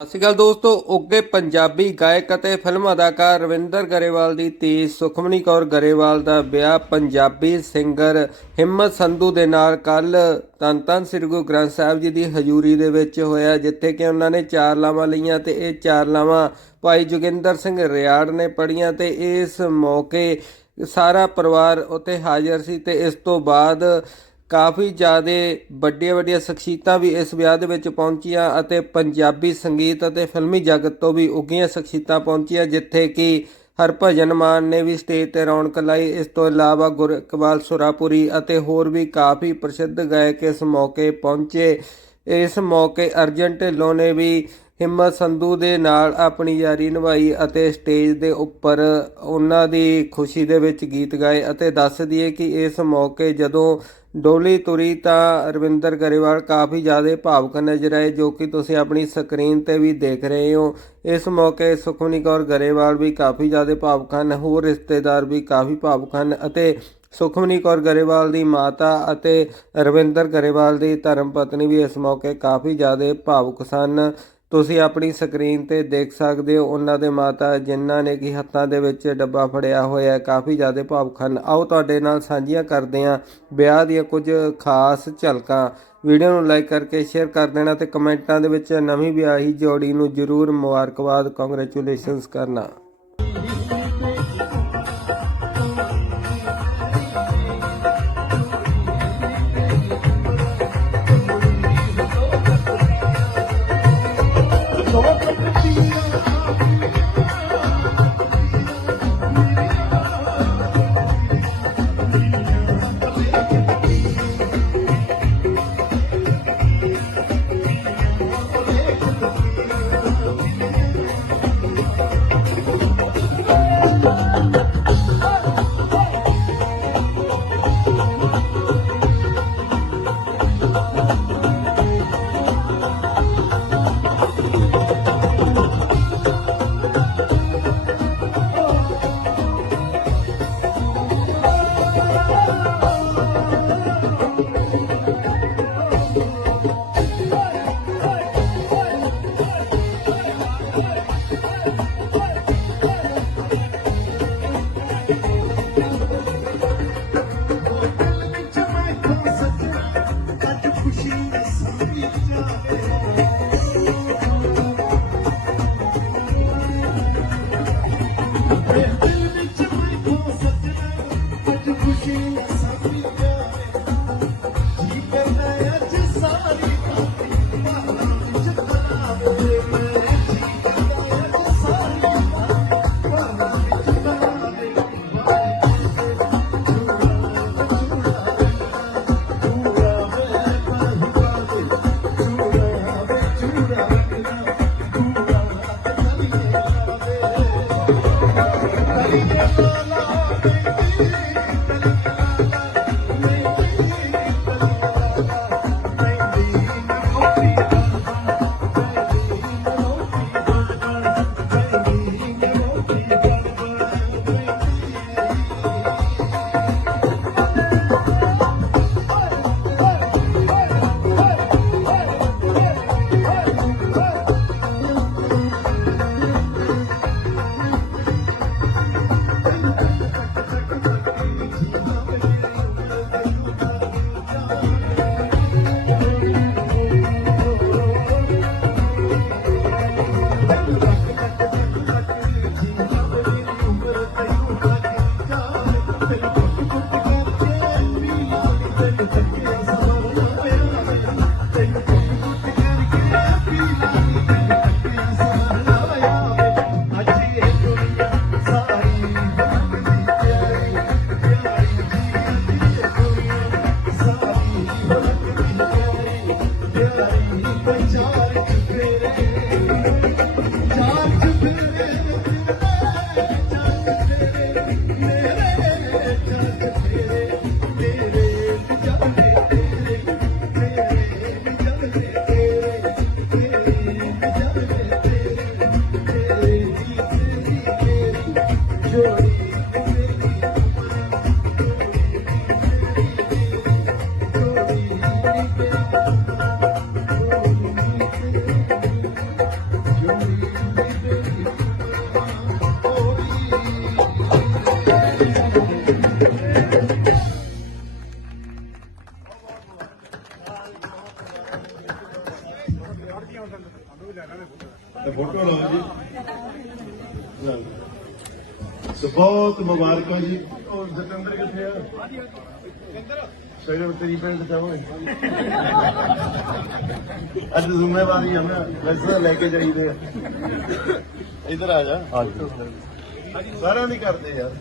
ਸਤਿ ਸ਼੍ਰੀ ਅਕਾਲ ਦੋਸਤੋ ਉੱਗੇ ਪੰਜਾਬੀ ਗਾਇਕ ਅਤੇ ਫਿਲਮ ਅਦਾਕਾਰ ਰਵਿੰਦਰ ਗਰੇਵਾਲ ਦੀ ਧੀ ਸੁਖਮਨੀ ਕੌਰ ਗਰੇਵਾਲ ਦਾ ਵਿਆਹ ਪੰਜਾਬੀ ਸਿੰਗਰ ਹਿੰਮਤ ਸੰਧੂ ਦੇ ਨਾਲ ਕੱਲ ਧੰਨ ਧੰਨ ਸ੍ਰੀ ਗੁਰੂ ਗ੍ਰੰਥ ਸਾਹਿਬ ਜੀ ਦੀ ਹਜ਼ੂਰੀ ਦੇ ਵਿੱਚ ਹੋਇਆ, ਜਿੱਥੇ ਕਿ ਉਹਨਾਂ ਨੇ ਚਾਰ ਲਾਵਾਂ ਲਈਆਂ ਤੇ ਇਹ ਚਾਰ ਲਾਵਾਂ ਭਾਈ ਜੋਗਿੰਦਰ ਸਿੰਘ ਰਿਆੜ ਨੇ ਪੜੀਆਂ ਤੇ ਇਸ ਮੌਕੇ ਸਾਰਾ ਪਰਿਵਾਰ ਉੱਥੇ ਹਾਜ਼ਰ ਸੀ ਤੇ ਇਸ ਤੋਂ ਬਾਅਦ ਕਾਫੀ ਜ਼ਿਆਦਾ ਵੱਡੀਆਂ ਵੱਡੀਆਂ ਸ਼ਖਸੀਅਤਾਂ ਵੀ ਇਸ ਵਿਆਹ ਦੇ ਵਿੱਚ ਪਹੁੰਚੀਆਂ ਅਤੇ ਪੰਜਾਬੀ ਸੰਗੀਤ ਅਤੇ ਫਿਲਮੀ ਜਗਤ ਤੋਂ ਵੀ ਉੱਗੀਆਂ ਸ਼ਖਸੀਅਤਾਂ ਪਹੁੰਚੀਆਂ, ਜਿੱਥੇ ਕਿ ਹਰਭਜਨ ਮਾਨ ਨੇ ਵੀ ਸਟੇਜ ਤੇ ਰੌਣਕ ਲਾਈ। ਇਸ ਤੋਂ ਇਲਾਵਾ ਗੁਰਕਵਾਲ ਸੁਰਾਪੁਰੀ ਅਤੇ ਹੋਰ ਵੀ ਕਾਫੀ ਪ੍ਰਸਿੱਧ ਗਾਇਕ ਇਸ ਮੌਕੇ ਪਹੁੰਚੇ। ਇਸ ਮੌਕੇ ਅਰਜਨ ਢਿੱਲੋਂ ਨੇ ਵੀ ਹਿੰਮਤ ਸੰਧੂ ਦੇ ਨਾਲ ਆਪਣੀ ਯਾਰੀ ਨਿਭਾਈ ਅਤੇ ਸਟੇਜ ਦੇ ਉੱਪਰ ਉਹਨਾਂ ਦੀ ਖੁਸ਼ੀ ਦੇ ਵਿੱਚ ਗੀਤ ਗਾਏ ਅਤੇ ਦੱਸ ਦਈਏ ਕਿ ਇਸ ਮੌਕੇ ਜਦੋਂ ਡੋਲੀ ਤੁਰੀ ਤਾਂ ਰਵਿੰਦਰ ਗਰੇਵਾਲ ਕਾਫੀ ਜ਼ਿਆਦਾ ਭਾਵੁਕ ਨਜ਼ਰ ਆਏ, ਜੋ ਕਿ ਤੁਸੀਂ ਆਪਣੀ ਸਕਰੀਨ ਤੇ ਵੀ ਦੇਖ ਰਹੇ ਹੋ। ਇਸ ਮੌਕੇ ਸੁਖਮਨੀ ਕੌਰ ਗਰੇਵਾਲ ਵੀ ਕਾਫੀ ਜ਼ਿਆਦਾ ਭਾਵੁਕ ਹਨ, ਹੋਰ ਰਿਸ਼ਤੇਦਾਰ ਵੀ ਕਾਫੀ ਭਾਵੁਕ ਹਨ ਅਤੇ ਸੁਖਮਨੀ ਕੌਰ ਗਰੇਵਾਲ ਦੀ ਮਾਤਾ ਅਤੇ ਰਵਿੰਦਰ ਗਰੇਵਾਲ ਦੀ ਧਰਮ ਪਤਨੀ ਵੀ ਇਸ ਮੌਕੇ ਕਾਫੀ ਜ਼ਿਆਦਾ ਭਾਵੁਕ ਸਨ। ਤੁਸੀਂ ਆਪਣੀ ਸਕਰੀਨ ਤੇ ਦੇਖ ਸਕਦੇ ਹੋ ਉਹਨਾਂ ਦੇ ਮਾਤਾ ਜਿਨ੍ਹਾਂ ਨੇ ਕਿ ਹੱਥਾਂ ਦੇ ਵਿੱਚ ਡੱਬਾ ਫੜਿਆ ਹੋਇਆ ਹੈ। ਕਾਫੀ ਜ਼ਿਆਦਾ ਭਾਵੁਕ ਹਨ। ਆਓ ਤੁਹਾਡੇ ਨਾਲ ਸਾਂਝੀਆਂ ਕਰਦੇ ਹਾਂ ਵਿਆਹ ਦੀਆਂ ਕੁਝ ਖਾਸ ਝਲਕਾਂ। ਵੀਡੀਓ ਨੂੰ ਲਾਈਕ ਕਰਕੇ ਸ਼ੇਅਰ ਕਰ ਦੇਣਾ ਤੇ ਕਮੈਂਟਾਂ ਦੇ ਵਿੱਚ ਨਵੀਂ ਵਿਆਹੀ ਜੋੜੀ ਨੂੰ ਜਰੂਰ ਮੁਬਾਰਕਬਾਦ। ਕੰਗ੍ਰੈਚੁਲੇਸ਼ਨਸ ਕਰਨਾ। Yeah. ਤੇ ਬਹੁਤ ਮੁਬਾਰਕਾਂ ਜੀ ਔਰ ਜਤਿੰਦਰ ਕਿੱਥੇ ਆ ਸਵੇਰੇ ਤੇਰੀ ਪਿੰਡ ਚ ਹੋਏ ਅੱਜ ਜ਼ਿੰਮੇਵਾਰੀ ਆ ਨਾ ਵੈਸੇ ਤਾਂ ਲੈ ਕੇ ਜਾਈਦੇ ਆ ਇਧਰ ਆ ਜਾ ਸਾਰਿਆਂ ਦੀ ਕਰਦੇ ਯਾਰ